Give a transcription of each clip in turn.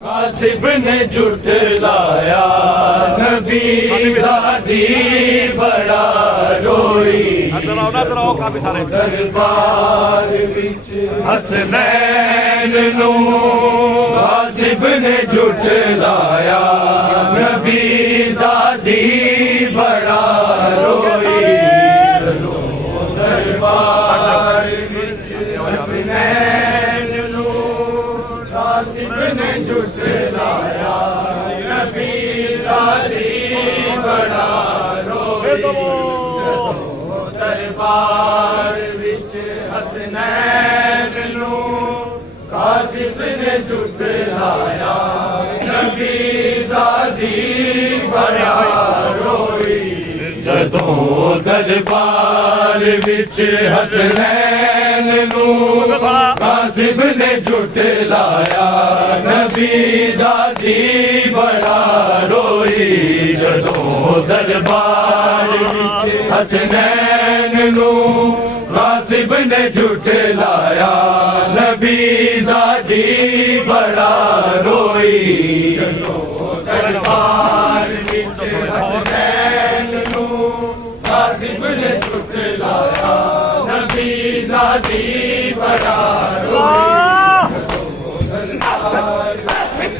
غاصب نے جھٹلایا نبی زادی بڑا روئی دربار وچ حسنین نو غاصب نے جھٹلایا نبی زادی بڑا روئی دربار وچ حسنین نو غاصب نے جھٹلایا نبی زادی بڑا روئی دربار وچ حسنین نو غاصب نے جھٹلایا نبی زادی بڑا روئی جدوں دربار وچ حسنین نو غاصب نے جھٹلایا نبی زادی بڑا روئی جدوں دربار وچ حسنین نو غاصب نے جھٹلایا نبی زادی بڑا روئی جدوں دربار وچ حسنین نو غاصب نے جھٹلایا نبی زادی بڑا روئی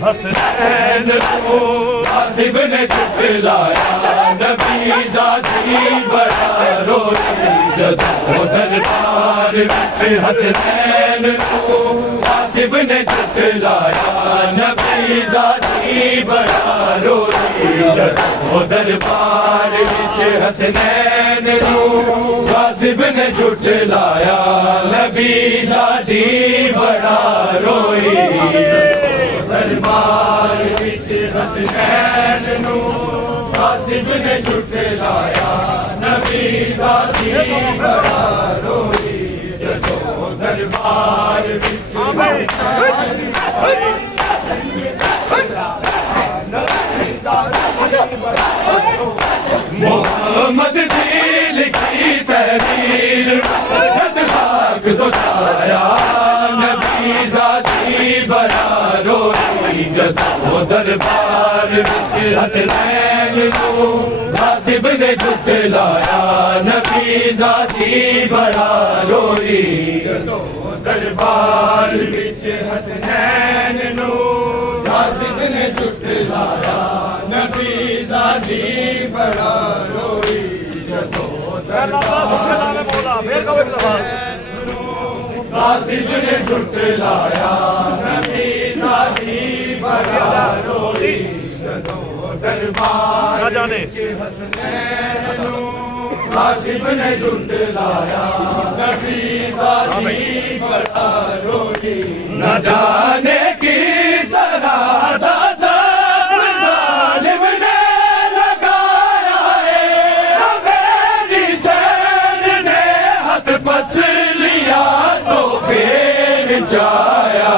حسنین کو غاصب نے جھٹلایا نبی زادی بڑا روئی جدوں دربار وچ حسنین کو غاصب نے جھٹلایا نبی زادی بڑا روئی جدوں دربار وچ حسنین کو غاصب نے جھٹلایا نبی زادی بڑا روئی دربار وچ حسنین نو غاصب نے جھٹلایا نبی زادی بڑا روئی جدوں دربار وچ محمد دی لکھی تحریر خط خاک تو چھایا نبی زادی بڑا روئی جدوں دربار وچ حسنین نو غاصب نے جھٹلایا نبی زادی بڑا روئی جدوں دربار وچ حسنین نو غاصب نے جھٹلایا نبی زادی بڑا روئی جدوں دربار غاصب نے جھٹلایا نبی زادی بڑا روئی جدوں دربار وچ حسنین نو غاصب نے جھٹلایا نبی زادی بڑا روئی نہ جانے کی سرادہ بس لیا تو پھر چایا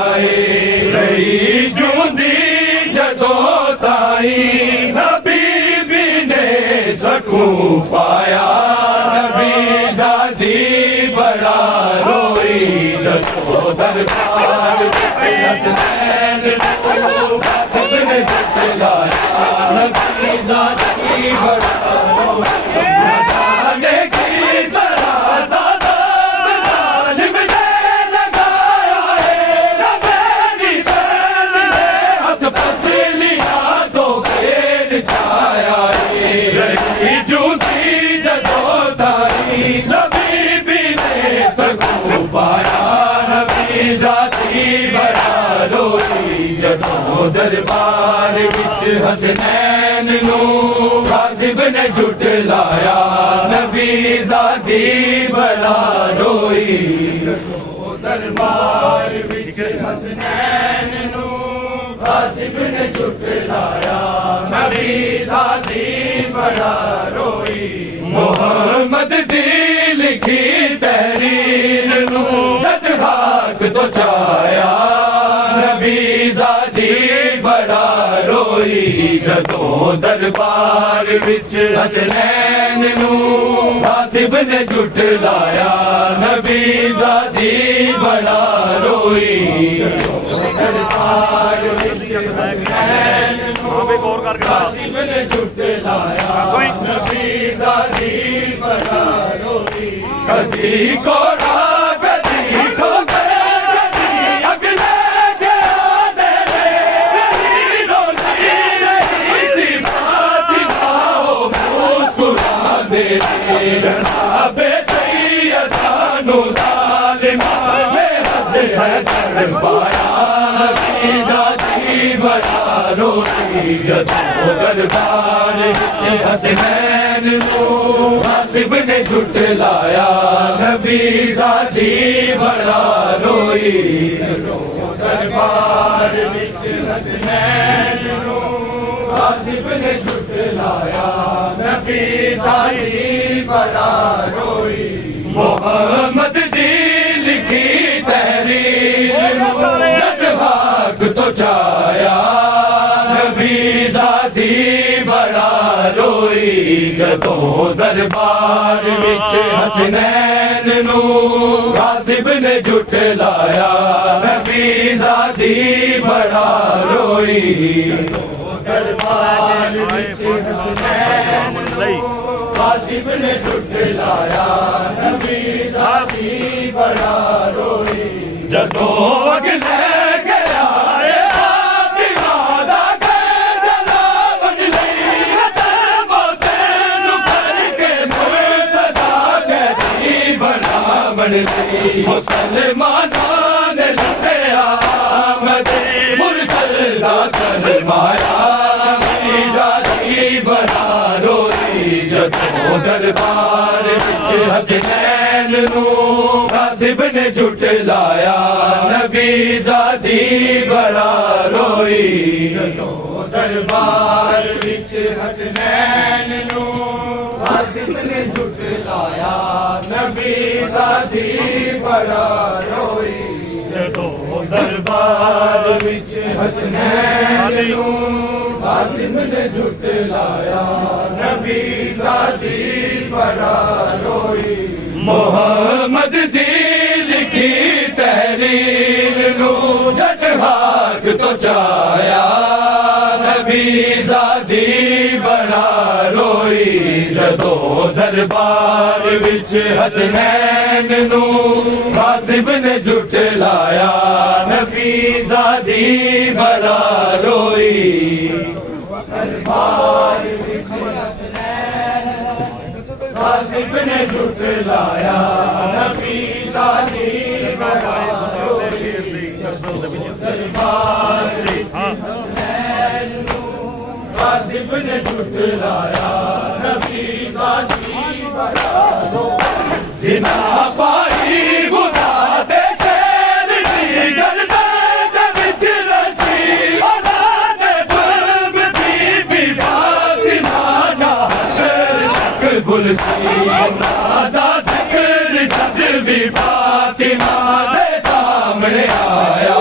رہی جوندی جدوں تائی نبی بھی نے سکوں پایا نبی زادی بڑا روئی جدوں دربار حسنین نو غاصب نے جھٹلایا نبی زادی بڑا روئی جانے کی نبی بھی نے سکوں پایا نبی زادی بڑا روئی جدوں دربار وچ حسنین نو غاصب نے جھٹلایا نبی زادی بڑا روئی جدوں دربار وچ حسنین نو غاصب نے جھٹلایا نبی زادی بڑا روئی محمد دی لکھی تحریر نو جد خاک تو چھایا نبی زادی بڑا روئی روئی جدوں دربار وچ حسنین نوں غاصب نے جھٹلایا نبی زادی بڑا روئی جدوں دربار وچ حسنین نوں غاصب نے جھٹلایا نبی زادی بڑا روئی کبھی کوڑا کبھی ٹھوکر جناب سیدہ نو ظالمہ میں حد ہے در پایا نبی ذاتی بڑا روئی جدوں دربار وچ حسنین نوں غاصب نے جھٹلایا نبی ذاتی بڑا روئی جدوں دربار وچ حسنین نوں غاصب نے جھٹلایا نبی ذاتی بڑا روئی محمد دی لکھی تحریر جد حق تو چایا نبی ذاتی بڑا روئی جدوں دربار وچ حسنین نوں غاصب نے جھٹلایا نبی ذاتی بڑا روئی دربار وچ حسنین نوں غاصب نے جھٹلایا نبی ذاتی بڑا روئی جدوں اگ لے کے آئے فاطمہ دا گھر جلا بن لئی حسین کر کے مرتضیٰ قیدی بنا بن لئی مسلماناں نے لٹیا آمد مرسل دا سلمایا نبی ذاتی بڑا روئی جدوں دربار وچ حسنین نوں غاصب نے جھٹلایا نبی ذاتی بڑا روئی جدوں دربار وچ حسنین نوں غاصب نے جھٹلایا نبی ذاتی بڑا روئی جدوں دربار وچ حسنین نوں غاصب نے جھٹلایا نبی ذاتی بڑا روئی محمد دی لکھی تحریر نوں جد حق تو چایا نبی ذاتی بڑا روئی جدوں دربار وچ حسنین نوں غاصب نے جھٹلایا نبی ذاتی بڑا روئی دربار وچ حسنین غاصب نے جھٹلایا نبی ذاتی بڑا روئی دربار وچ حسنین نوں غاصب نے جھٹلایا نبی ذاتی بڑا روئی جنا پائی خدا دے شیر دی گردن وچ رسی اولاد ظلم دی بی فاطمہ دا حشر تک گلسی دا ذکر جد بی فاطمہ دے سامنے آیا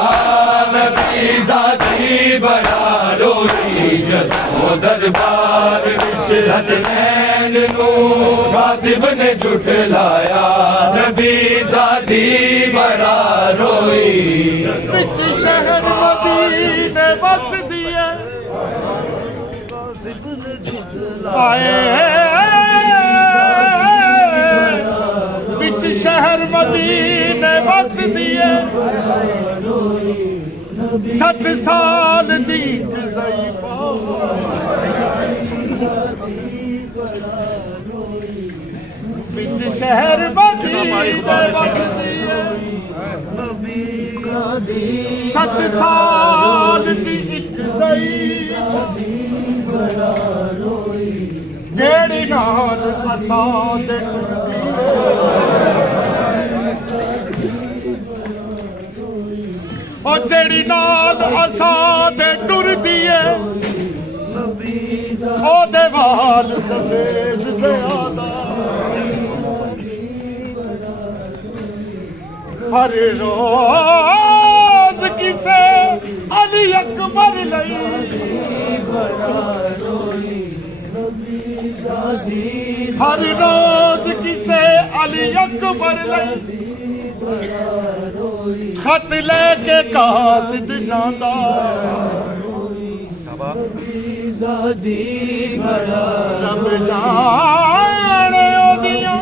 نبی ذاتی بڑا روئی جدوں دربار وچ حسنین نوں غاصب نے جھٹلایا نبی ذاتی بڑا روئی وچ شہر مدینے بس دیے آئے وچ شہر مدینے بس دیے 7 سال دی وچ شہر مدینے بس دیے 7 سال دی اک جیڑی نال اساں دے او جیڑی نال اساں دے ٹردی ہے او دے وال سفید زیادہ ہر روز کسے علی اکبر لئی ہر روز کسے علی اکبر لے خط لے کے قاصد جاندا رب جانے اودیاں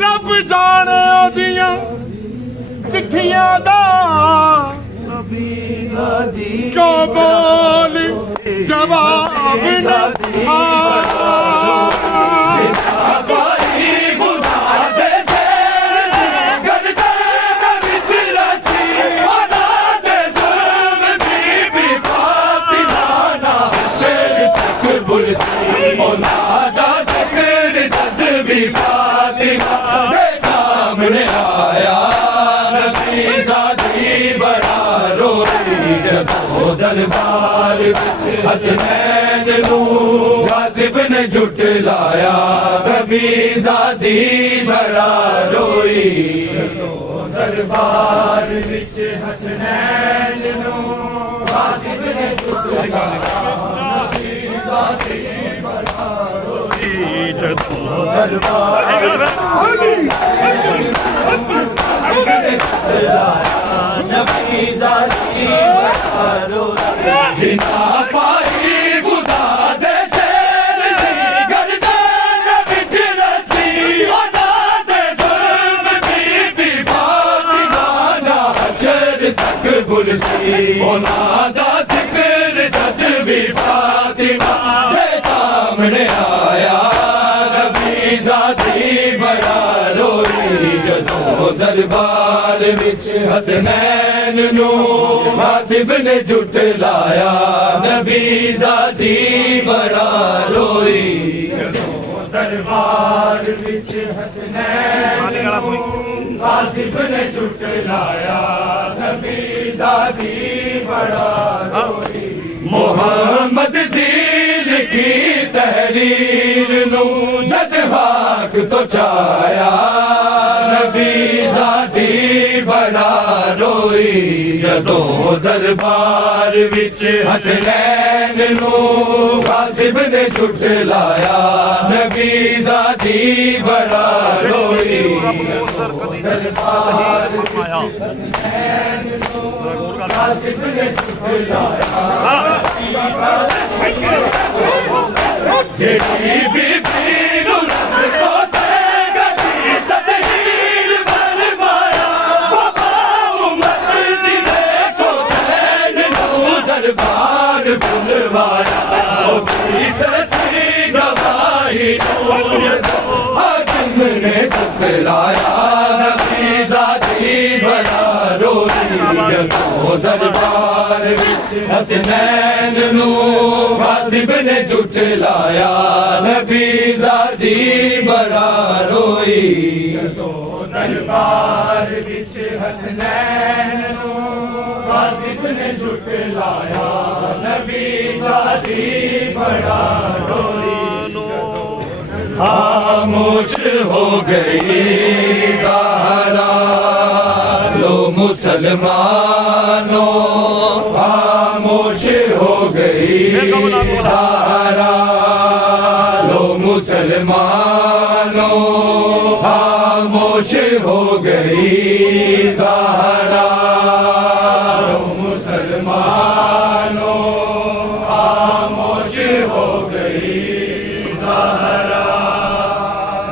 رب جانے اودیاں چٹھیاں دا کیوں بول جواب نہ سامنے آیا نبی زادی بڑا روئی جدو دربار حسنین نو غاصب نے جھٹلایا نبی زادی بڑا روئی جدو دربار حسنین نو غاصب نے جھٹلایا نبی زادی بڑا روئی جدو دربار جنا پائی خدا دے شیر دی گردن وچ رسی ادا دے ظلم دی بی فاطمہ دا حشر تک برسی اونا دا ذکر جد بی فاطمہ دے سامنے آیا نبی زادی بڑا روئی جدو دربار وچ حسنین نو غاصب نے جھٹلایا نبی زادی بڑا روئی جدو دربار وچ حسنین نو غاصب نے جھٹلایا نبی زادی بڑا روئی محمد دی لکھی تحریر نو جد خاک تو چایا نبی زادی بڑا روئی جدو دربار وچ حسنین نو غاصب نے جھٹلایا نبی زادی بڑا روئی دربار وچ حسنین نو غاصب نے جھٹلایا جڑی بی بی نو رب کو سے گئی تدہیر فرمایا وفا امت دی دیکھو سین نو دربار بلوایا او بھی سچی گواہی حاکم نے جھٹلایا نبی زادی بڑا روئی جدو دربار وچ حسنین نو غاصب نے جھٹلایا نبی زادی بڑا روئی جدو دربار وچ حسنین نو غاصب نے جھٹلایا نبی زادی بڑا روئی خاموش ہو گئی زہرا لو مسلمانوں خاموش ہو گئی زہرا لو مسلمانوں خاموش ہو گئی زہرا لو مسلمانوں خاموش ہو گئی زہرا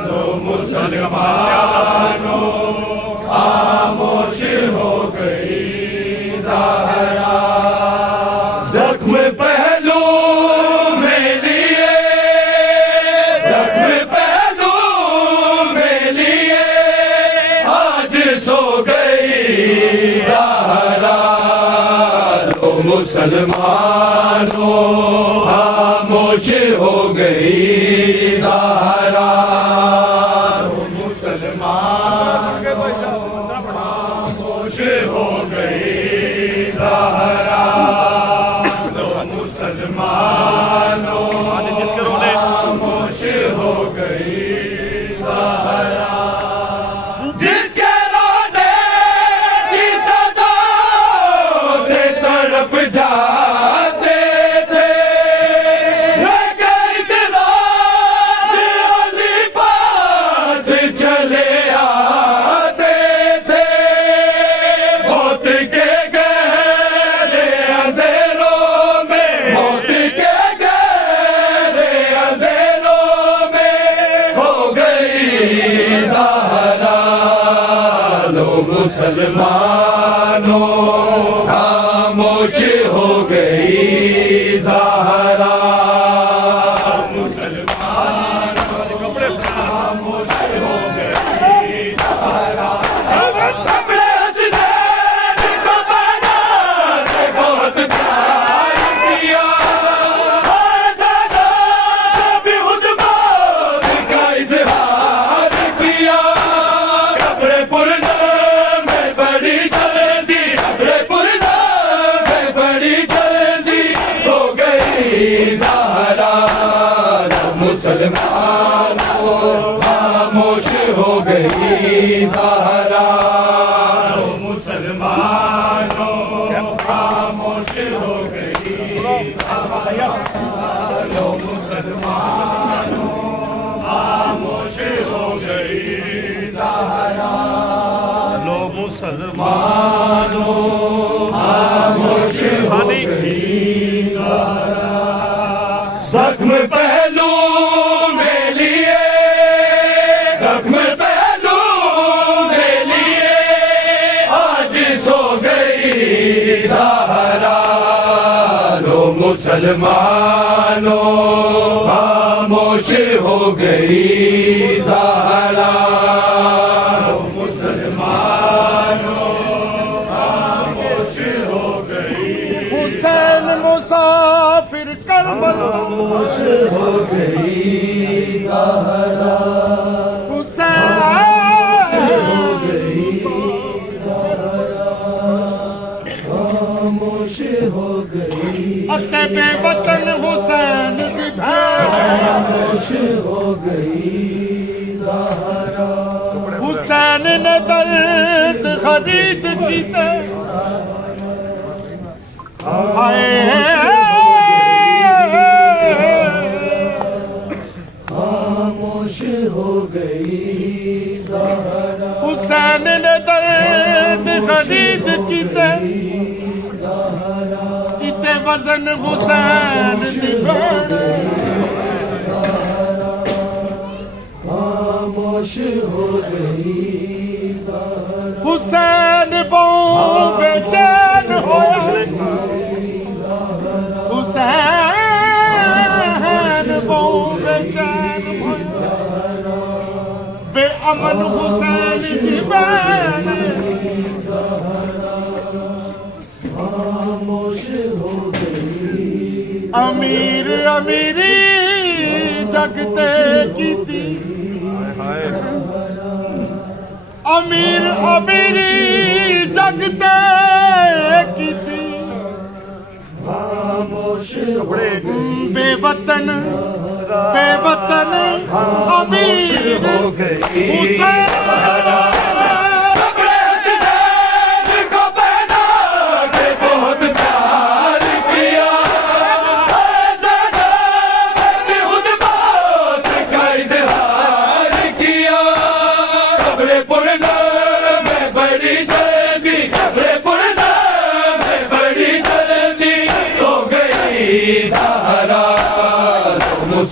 لو مسلمانوں خاموش ہو گئی زہرا زخم پہلو میں لیے زخم پہلو میں لیے آج سو گئی زہرا لو مسلمانوں خاموش ہو گئی زہرا لو مسلمانوں خاموش ہو گئی زہرا لو مسلمانوں خاموش ہو گئی زہرا جس کے رونے کی صدا سے تڑپ جاتے خاموش ہو گئی زہرا مسلمان کپڑے خاموش ہو گئی زہرا کپڑے حسنین کو پہنا کے بہت پیار کیا بھی خطبہ کا اظہار کیا کپڑے پرنا میں بڑی جلدی کپڑے پرنا میں بڑی جلدی سو گئی زہرا مسلمانوں خاموش ہو گئی زہرا مسلمانوں خاموش ہو گئی مسلمانوں خاموش ہو گئی زہرا لو مسلمانوں خاموش ہو گئی زہرا زخم پہلو میں لیے زخم پہلو میں لیے آج سو گئی زہرا لو مسلمانوں خاموش ہو گئی زہرا لو مسلمانوں خاموش ہو گئی حسین مسافر کربلا خاموش ہو گئی زہرا حسین ہو گئی خاموش ہو گئی بے وطن حسین کی خاموش ہو گئی زہرا حسین نے درد خرید کیتے خاموش ہو گئی زہرا حسین نے درد خرید کیتے کیتے وزن حسین دی خاموش ہو گئی زہرا حسین بہو بے چین ہویا حسین بہو بے چین ہویا بے امن حسین کی بین خاموش ہو گئی امیر امیری جگتے کیتی امیر امیری جگتے کیتی خاموش ہو بے وطن امیر ہو گئی حسین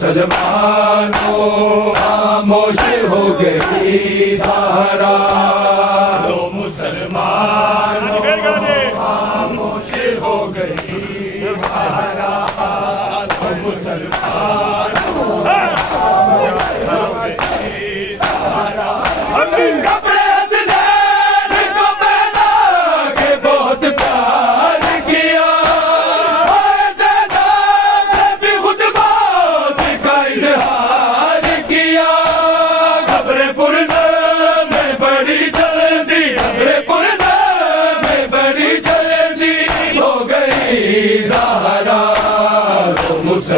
مسلمانوں خاموش ہو گئی زہرا لو مسلمان خاموش ہو گئی زہرا لو مسلمان کپڑے حسنین کو پہنا کے بہت پیار کیا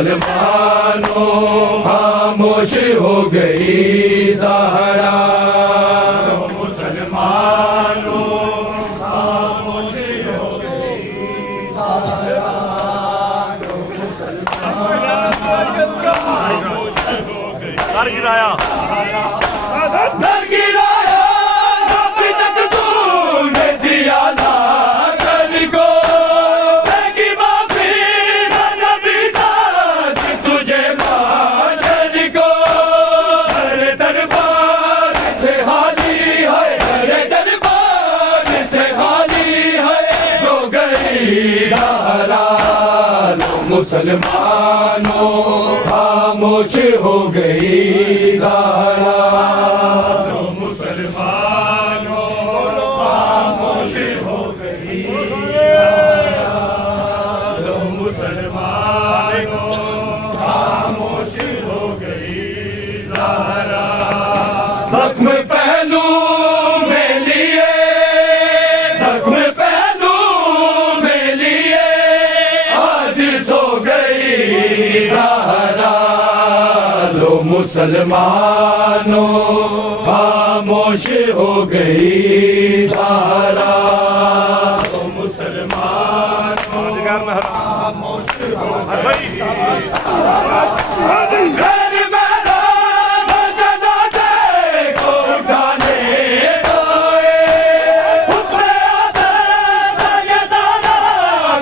مسلمانوں خاموش ہو گئی زہرا مسلمانوں خاموش ہو گئی زہرا گھر گرایا در گرایا ابھی تک تو نے دیا لا کر کو کی معافی نہ نبی ذات تجھے معاشر کو ہر دربار سے حالی ہے ہر دربار سے حالی ہے جو گئی زہرا لو مسلمانوں خاموش ہو گئی زہرا لو مسلمانوں خاموش ہو گئی لو مسلمانوں خاموش ہو گئی زہرا زخم پہلو میں لیے زخم پہلو میں لیے آج سو گئی زہرا لو مسلمانوں خاموش ہو گئی زہرا لو مسلمانوں خاموش ہو گئی غیر میدان جنازے کو اٹھانے آئے حکم آتے یہ زہرا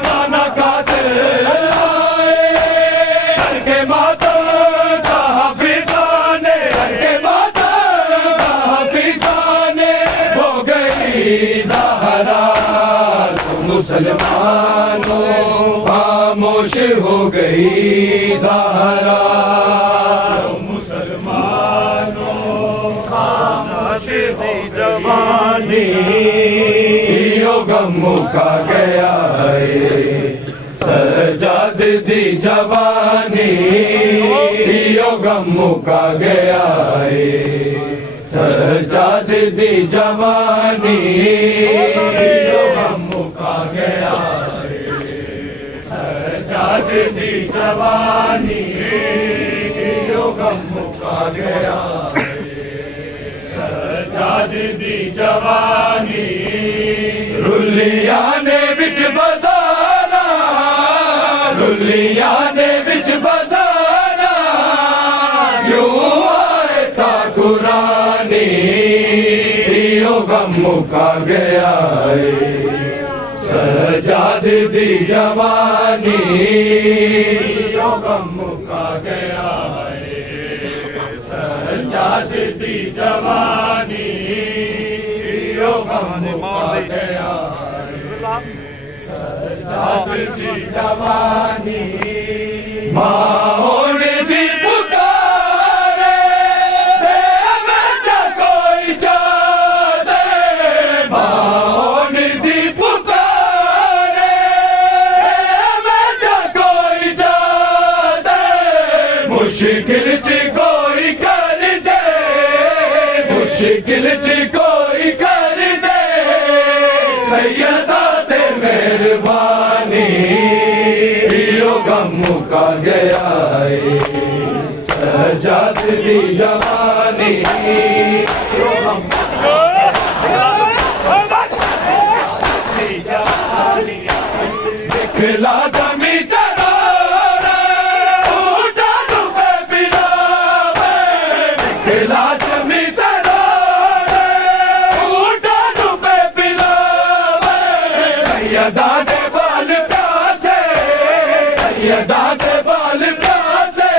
گانا گاتے آئے گھر کے ماتم کا حافظانے گھر کے ماتم کا حافظانے ہو گئی زہرا تو مسلمانوں خاموش ہو گئی زہرا تو مسلمانوں خاموش ہو جوانی غم کا گیا ہے سجاد دی جوانی غم کا گیا ہے سجاد دی جوانی غم کا گیا ہے سجاد دی جوانی غم کا گیا ہے سجاد دی جوانی رلیاں نے بچ بزانا رلیاں نے بچ بزانا کیوں آئے تا قرآنی غم کا گیا ہے سجاد دی جوانی غم کا گیا ہے سجاد دی جوانی غم کا گیا سجاد دی جوانی ماں نے دی پکارے دے میں جا کوئی چادے ماں نے دی پکارے دے میں جا کوئی چادے مشکل چ کوئی کر دے مشکل چ کوئی کر دے سیدہ تے مہربانی غم کا گیا ہے سجاد دی جوانی دکھلا زمیں ترارے اٹھا ڈوبے بلا میں دکھلا زمیں ترارے اٹھا ڈوبے بلا میں سیدہ دے بال پیاسے سیدہ دے بال پیاسے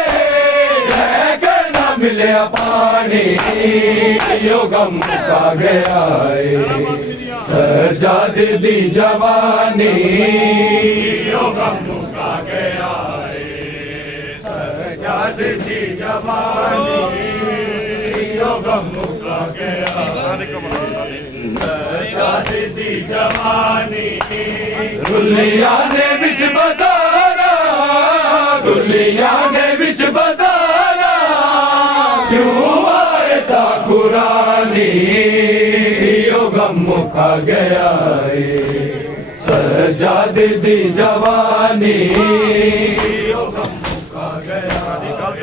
ہے کہ نہ ملیا پانی غم کا گیا ہے سجاد دی جوانی غم کا گیا ہے سجاد دی جوانی غم کا گیا سجاد دی جوانی رلیاں نے بچ بزانا رلیاں نے بچ بزانا کیوں آئے تا قرآنی غم کا گیا ہے سجاد دی جوانی غم کا گیا سجاد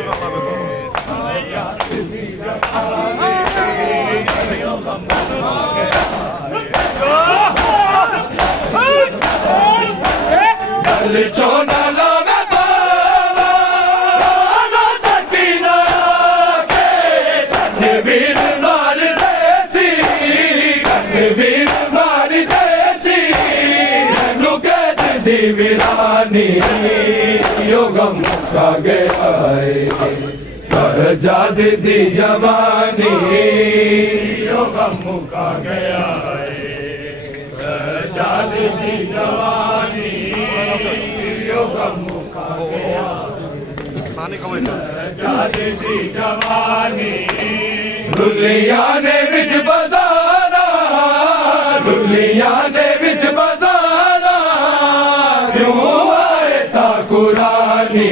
دی جوانی غم کا گیا دل چونا لوگا بابا نو سکینہ کے تنویر مار دیسی تنویر مار دیسی نو قید دی ویرانی غم کا گیا ہے سجاد دی جوانی غم کا گیا ہے سجاد دی جوانی ਸਾਨੀ ਕਹੋ ਇਸ ਜਾਦੇ ਦੀ ਜਵਾਨੀ ਦੁਨੀਆ ਦੇ ਵਿੱਚ ਬਜ਼ਾਰਾਂ ਦੁਨੀਆ ਦੇ ਵਿੱਚ ਬਜ਼ਾਰਾਂ ਕਿਉਂ ਆਏ ਤਾਂ ਕੁਰਾਨੀ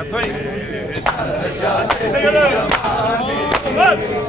ਇੱਥੋਂ ਹੀ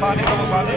ਸਾਨੀ ਕਹੋ ਸਾਨੀ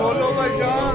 ਬੋਲੋ ਭਾਈ ਜਾਨ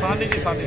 ਸਾਨੀ ਜੀ ਸਾਨੀ